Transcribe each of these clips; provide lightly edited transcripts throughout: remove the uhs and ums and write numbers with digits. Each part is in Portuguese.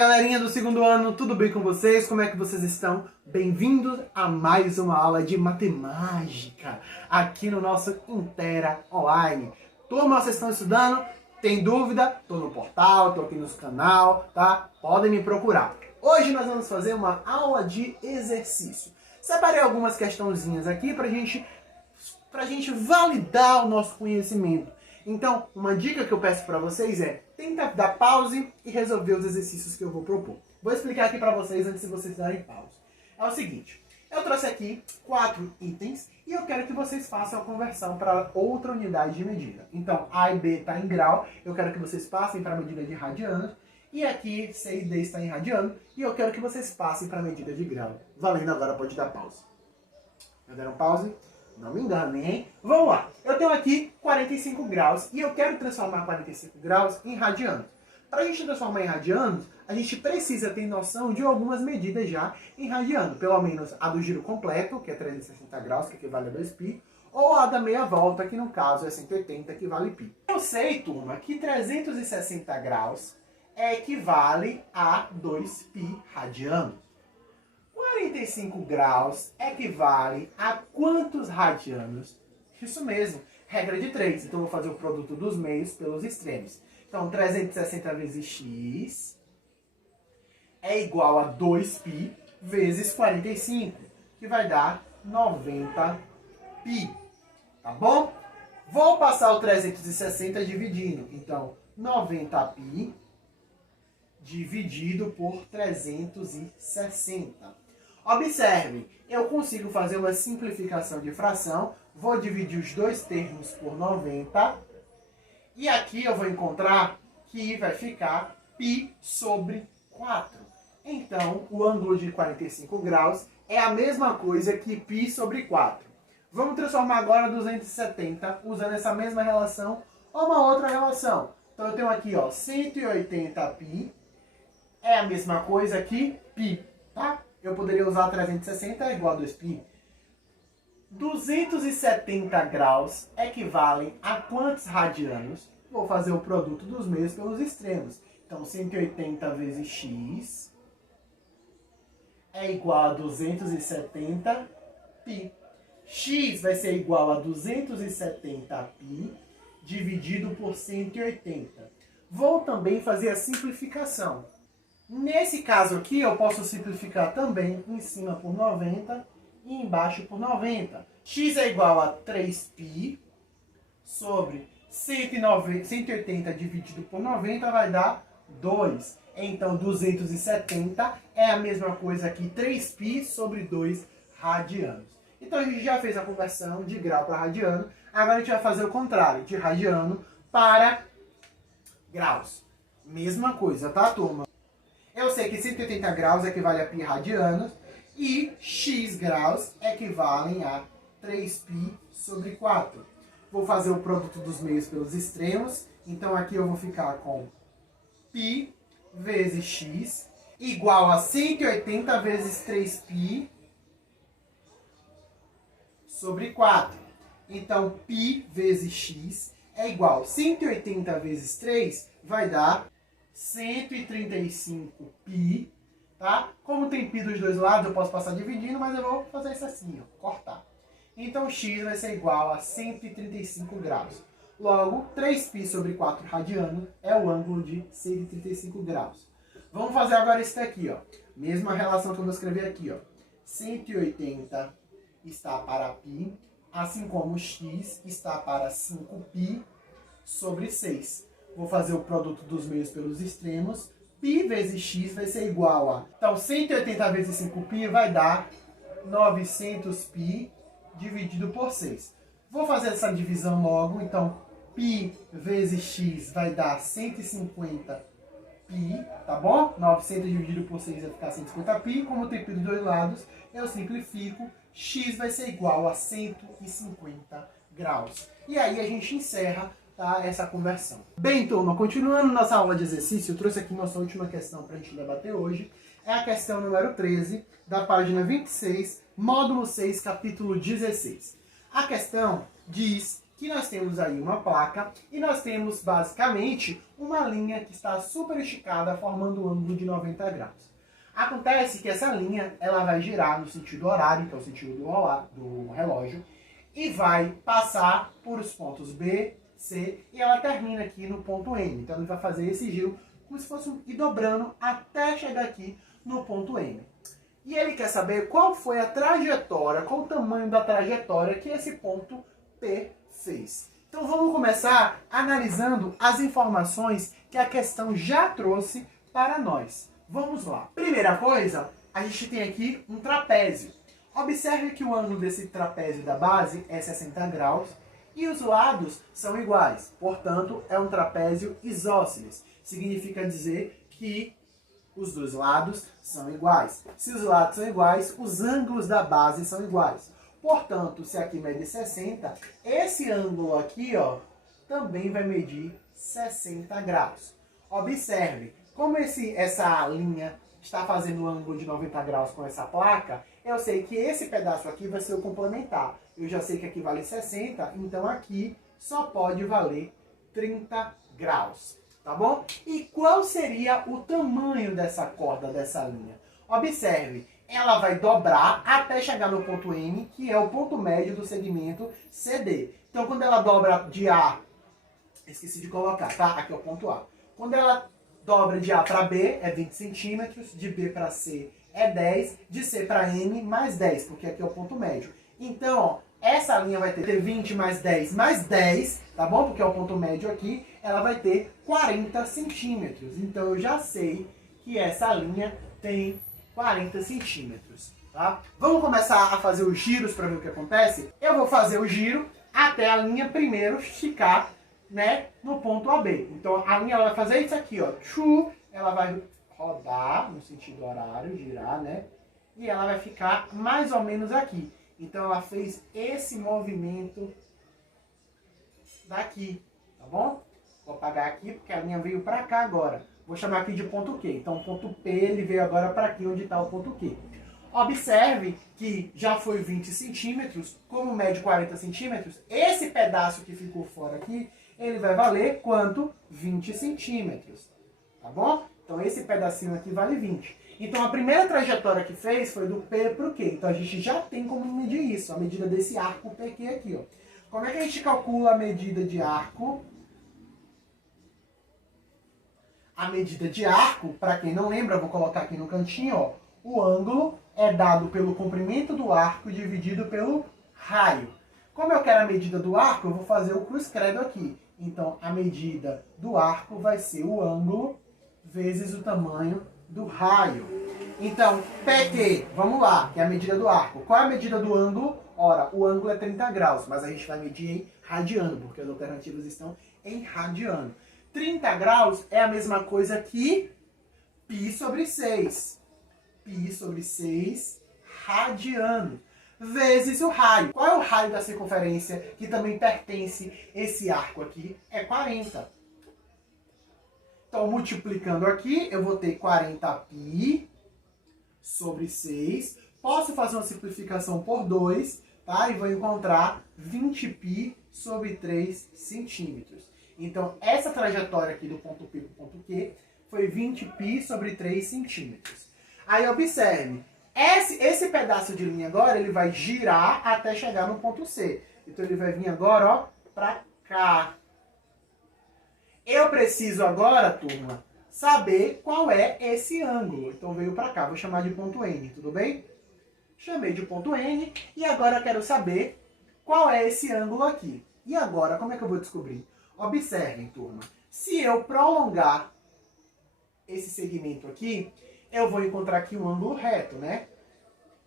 galerinha do segundo ano, tudo bem com vocês? Como é que vocês estão? Bem-vindos a mais uma aula de matemática aqui no nosso Intera Online. Turma, vocês estão estudando? Tem dúvida? Tô no portal, tô aqui no canal, tá? Podem me procurar. Hoje nós vamos fazer uma aula de exercício. Separei algumas questãozinhas aqui pra gente validar o nosso conhecimento. Então, uma dica que eu peço para vocês é tenta dar pause e resolver os exercícios que eu vou propor. Vou explicar aqui para vocês antes de vocês darem pause. É o seguinte, eu trouxe aqui 4 itens e eu quero que vocês façam a conversão para outra unidade de medida. Então, A e B está em grau, eu quero que vocês passem para a medida de radianos. E aqui, C e D está em radiano e eu quero que vocês passem para a medida de grau. Valendo agora, pode dar pause. Já deram pause? Não me enganem, hein? Vamos lá. Eu tenho aqui 45 graus e eu quero transformar 45 graus em radianos. Para a gente transformar em radianos, a gente precisa ter noção de algumas medidas já em radiano. Pelo menos a do giro completo, que é 360 graus, que equivale a 2π, ou a da meia volta, que no caso é 180, que vale π. Eu sei, turma, que 360 graus equivale a 2π radianos. 45 graus equivale a quantos radianos? Isso mesmo, regra de 3. Então, eu vou fazer o produto dos meios pelos extremos. Então, 360 vezes x é igual a 2π vezes 45, que vai dar 90π. Tá bom? Vou passar o 360 dividindo. Então, 90π dividido por 360. Observem, eu consigo fazer uma simplificação de fração, vou dividir os dois termos por 90, e aqui eu vou encontrar que vai ficar π sobre 4. Então, o ângulo de 45 graus é a mesma coisa que π sobre 4. Vamos transformar agora 270 usando essa mesma relação ou uma outra relação. Então, eu tenho aqui, ó, 180π é a mesma coisa que π, tá? Eu poderia usar 360 igual a 2π. 270 graus equivalem a quantos radianos? Vou fazer o produto dos meios pelos extremos. Então, 180 vezes x é igual a 270π. X vai ser igual a 270π dividido por 180. Vou também fazer a simplificação. Nesse caso aqui, eu posso simplificar também em cima por 90 e embaixo por 90. X é igual a 3π sobre 180 dividido por 90 vai dar 2. Então, 270 é a mesma coisa que 3π sobre 2 radianos. Então, a gente já fez a conversão de grau para radiano. Agora, a gente vai fazer o contrário, de radiano para graus. Mesma coisa, tá, turma? Eu sei que 180 graus equivale a π radianos e x graus equivalem a 3π sobre 4. Vou fazer o produto dos meios pelos extremos. Então aqui eu vou ficar com π vezes x igual a 180 vezes 3π sobre 4. Então π vezes x é igual a 180 vezes 3 vai dar 135π, tá? Como tem π dos dois lados, eu posso passar dividindo, mas eu vou fazer isso assim, ó, cortar. Então, x vai ser igual a 135 graus. Logo, 3π sobre 4 radiano é o ângulo de 135 graus. Vamos fazer agora esse daqui, ó. Mesma relação que eu vou escrever aqui, ó. 180 está para π, assim como x está para 5π sobre 6. Vou fazer o produto dos meios pelos extremos. Π vezes x vai ser igual a... Então, 180 vezes 5π vai dar 900π dividido por 6. Vou fazer essa divisão logo. Então, π vezes x vai dar 150π, tá bom? 900 dividido por 6 vai ficar 150π. Como tem π dos dois lados, eu simplifico. X vai ser igual a 150 graus. E aí a gente encerra, tá, essa conversão. Bem, turma, continuando nossa aula de exercício, eu trouxe aqui nossa última questão para a gente debater hoje. É a questão número 13, da página 26, módulo 6, capítulo 16. A questão diz que nós temos aí uma placa e nós temos basicamente uma linha que está super esticada formando um ângulo de 90 graus. Acontece que essa linha ela vai girar no sentido horário, que é o sentido do relógio, e vai passar por os pontos B, C e ela termina aqui no ponto M. Então ele vai fazer esse giro como se fosse ir dobrando até chegar aqui no ponto M. E ele quer saber qual foi a trajetória, qual o tamanho da trajetória que esse ponto P fez. Então vamos começar analisando as informações que a questão já trouxe para nós. Vamos lá. Primeira coisa, a gente tem aqui um trapézio. Observe que o ângulo desse trapézio da base é 60 graus e os lados são iguais. Portanto, é um trapézio isósceles. Significa dizer que os dois lados são iguais. Se os lados são iguais, os ângulos da base são iguais. Portanto, se aqui mede 60, esse ângulo aqui, ó, também vai medir 60 graus. Observe, como essa linha está fazendo um ângulo de 90 graus com essa placa, eu sei que esse pedaço aqui vai ser o complementar. Eu já sei que aqui vale 60, então aqui só pode valer 30 graus. Tá bom? E qual seria o tamanho dessa corda, dessa linha? Observe, ela vai dobrar até chegar no ponto M, que é o ponto médio do segmento CD. Então, quando ela dobra de A, esqueci de colocar, tá? Aqui é o ponto A. Quando ela dobra de A para B, é 20 centímetros, de B para C é 10, de C para M, mais 10, porque aqui é o ponto médio. Então, ó, essa linha vai ter 20 mais 10 mais 10, tá bom? Porque é o ponto médio aqui, ela vai ter 40 centímetros. Então, eu já sei que essa linha tem 40 centímetros, tá? Vamos começar a fazer os giros para ver o que acontece? Eu vou fazer o giro até a linha primeiro ficar, né, no ponto AB. Então, a linha ela vai fazer isso aqui, ó. Ela vai rodar no sentido horário, girar, né? E ela vai ficar mais ou menos aqui. Então, ela fez esse movimento daqui, tá bom? Vou apagar aqui porque a linha veio para cá agora. Vou chamar aqui de ponto Q. Então, o ponto P ele veio agora para aqui, onde está o ponto Q. Observe que já foi 20 centímetros, como mede 40 centímetros, esse pedaço que ficou fora aqui, ele vai valer quanto? 20 centímetros, tá bom? Então, esse pedacinho aqui vale 20. Então, a primeira trajetória que fez foi do P para o Q. Então, a gente já tem como medir isso, a medida desse arco PQ aqui, ó. Como é que a gente calcula a medida de arco? A medida de arco, para quem não lembra, eu vou colocar aqui no cantinho, ó. O ângulo é dado pelo comprimento do arco dividido pelo raio. Como eu quero a medida do arco, eu vou fazer o cruz credo aqui. Então, a medida do arco vai ser o ângulo vezes o tamanho do raio. Então, PQ, vamos lá, que é a medida do arco. Qual é a medida do ângulo? Ora, o ângulo é 30 graus, mas a gente vai medir em radiano, porque as alternativas estão em radiano. 30 graus é a mesma coisa que π sobre 6. Π sobre 6 radiano. Vezes o raio. Qual é o raio da circunferência que também pertence esse arco aqui? É 40. Então, multiplicando aqui, eu vou ter 40π sobre 6. Posso fazer uma simplificação por 2, tá? E vou encontrar 20π sobre 3 centímetros. Então, essa trajetória aqui do ponto P para o ponto Q foi 20π sobre 3 centímetros. Aí, observe. Esse pedaço de linha agora, ele vai girar até chegar no ponto C. Então, ele vai vir agora, ó, para cá. Eu preciso agora, turma, saber qual é esse ângulo. Então, veio para cá. Vou chamar de ponto N, tudo bem? Chamei de ponto N e agora eu quero saber qual é esse ângulo aqui. E agora, como é que eu vou descobrir? Observem, turma. Se eu prolongar esse segmento aqui, eu vou encontrar aqui um ângulo reto, né?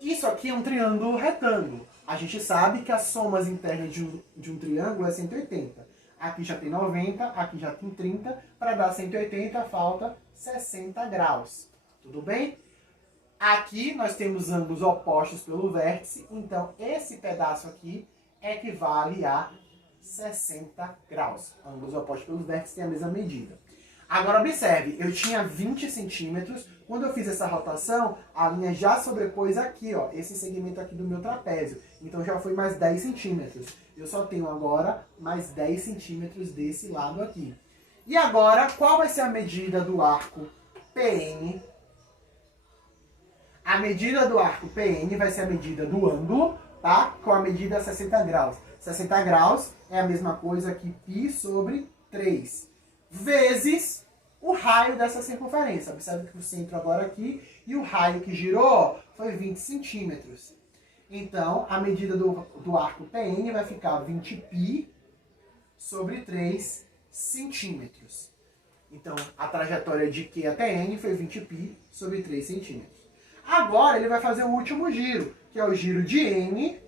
Isso aqui é um triângulo retângulo. A gente sabe que as somas internas de um triângulo é 180. Aqui já tem 90, aqui já tem 30. Para dar 180, falta 60 graus. Tudo bem? Aqui nós temos ângulos opostos pelo vértice. Então, esse pedaço aqui equivale a 60 graus. Ângulos opostos pelos vértices têm a mesma medida. Agora observe, eu tinha 20 centímetros, quando eu fiz essa rotação, a linha já sobrepôs aqui, ó, esse segmento aqui do meu trapézio. Então já foi mais 10 centímetros. Eu só tenho agora mais 10 centímetros desse lado aqui. E agora, qual vai ser a medida do arco PN? A medida do arco PN vai ser a medida do ângulo, tá? Com a medida 60 graus. 60 graus é a mesma coisa que π sobre 3. Vezes o raio dessa circunferência. Observe que o centro agora aqui e o raio que girou foi 20 centímetros. Então, a medida do arco PN vai ficar 20π sobre 3 centímetros. Então, a trajetória de Q até N foi 20π sobre 3 centímetros. Agora, ele vai fazer o último giro, que é o giro de N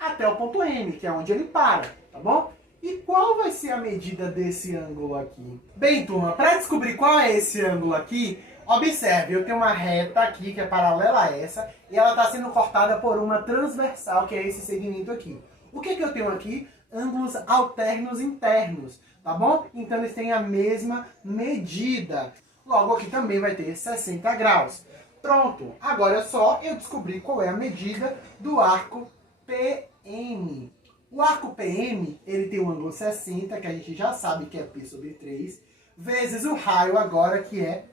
até o ponto N, que é onde ele para, tá bom? E qual vai ser a medida desse ângulo aqui? Bem, turma, para descobrir qual é esse ângulo aqui, observe, eu tenho uma reta aqui que é paralela a essa, e ela está sendo cortada por uma transversal, que é esse segmento aqui. O que eu tenho aqui? Ângulos alternos internos, tá bom? Então eles têm a mesma medida. Logo aqui também vai ter 60 graus. Pronto, agora é só eu descobrir qual é a medida do arco PM. O arco PM, ele tem o ângulo 60, que a gente já sabe que é π sobre 3, vezes o raio agora, que é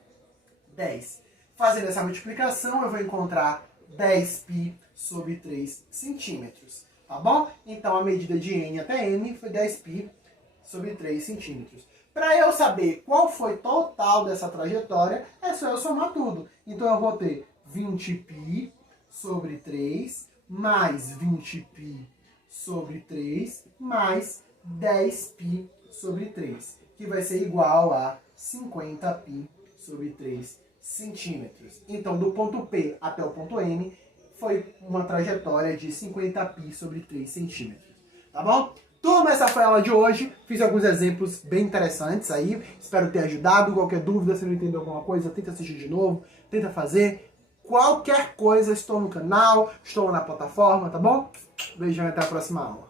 10. Fazendo essa multiplicação, eu vou encontrar 10π sobre 3 centímetros, tá bom? Então, a medida de N até M foi 10π sobre 3 centímetros. Para eu saber qual foi o total dessa trajetória, é só eu somar tudo. Então, eu vou ter 20π sobre 3, mais 20π sobre 3, mais 10π sobre 3, que vai ser igual a 50π sobre 3 centímetros. Então, do ponto P até o ponto N, foi uma trajetória de 50π sobre 3 centímetros. Tá bom? Turma, essa foi a aula de hoje. Fiz alguns exemplos bem interessantes aí. Espero ter ajudado. Qualquer dúvida, se não entendeu alguma coisa, tenta assistir de novo, tenta fazer. Qualquer coisa, estou no canal, estou na plataforma, tá bom? Beijão e até a próxima aula.